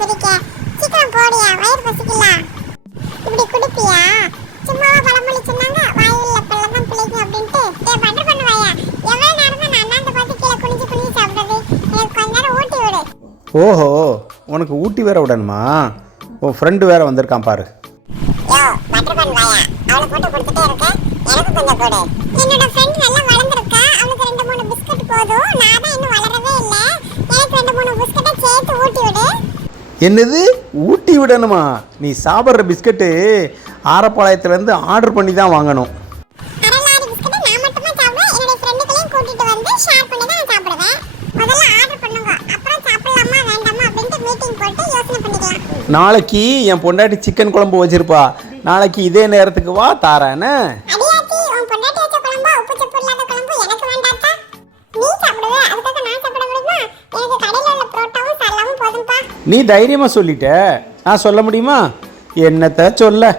பிரிக்க. சீக்கிரம் போடியா, வயிறு பசிக்கல. இப்படி குடிப்பியா? சும்மாவா பழமொழி சொன்னாங்க, வாயுள்ள பழம் தான் பிழைக்கும் அப்படின்ட்டு. பட்டர் பண்ணுவாயா? எவ்வளவு நேரம் தான் நான் அண்ணாந்து பார்த்து கீழே குனிஞ்சு குனிஞ்சு சாப்பிடுறது? எனக்கு கொஞ்ச நேரம் ஊட்டி விடு. ஓஹோ, உனக்கு ஊட்டி வேற விடணுமா? உன் ஃப்ரெண்டு வேற வந்திருக்கான் பாரு. யோ பட்டர் பண்ணுவாயா? அவளுக்கு போட்டு கொடுத்துட்டே இருக்க, எனக்கு கொஞ்சம் கொடு. என்னோட ஃப்ரெண்ட் நல்லா வளர்ந்துருக்கா, அவளுக்கு 2-3 பிஸ்கட் போதும். நான் தான் இன்னும் வளரவே இல்லை. எனக்கு 2-3 பிஸ்கட்டை சேர்த்து ஊட்டி விடு. என்னது ஊட்டி விடணுமா? நீ சாப்பிட்ற பிஸ்கட்டு ஆரப்பாளையத்துலேருந்து ஆர்டர் பண்ணி தான் வாங்கணும். அரலாரி பிஸ்கட்டை நான் மட்டுமா சாப்பிடுவேன்? என்னோட ஃப்ரெண்டுகளையும் கூட்டிட்டு வந்து ஷேர் பண்ணி தான் நான் சாப்பிடுவேன். முதல்ல ஆர்டர் பண்ணுங்க, அப்புறம் சாப்பிடலாமா வேண்டாமா அப்படின்ட்டு மீட்டிங் போட்டு யோசனை பண்ணிக்கலாம். நாளைக்கு என் பொண்டாட்டி சிக்கன் குழம்பு வச்சிருப்பா. நாளைக்கு இதே நேரத்துக்கு வா, தாரேன்னு. அடியாத்தி, உன் பொண்டாட்டி வச்ச குழம்பா உப்பு சப்பு இல்லாத குழம்பு எனக்கு வேண்டாத்தா. நீ சாப்பிடுவே, அதுக்காக நான் சாப்பிட முடியுமா? எனக்கு கடையில் உள்ள புரோட்டாவும் சல்லாவும் போதும்பா. நீ தைரியமாக சொல்லிட்ட, நான் சொல்ல முடியுமா? என்னத்த சொல்ல.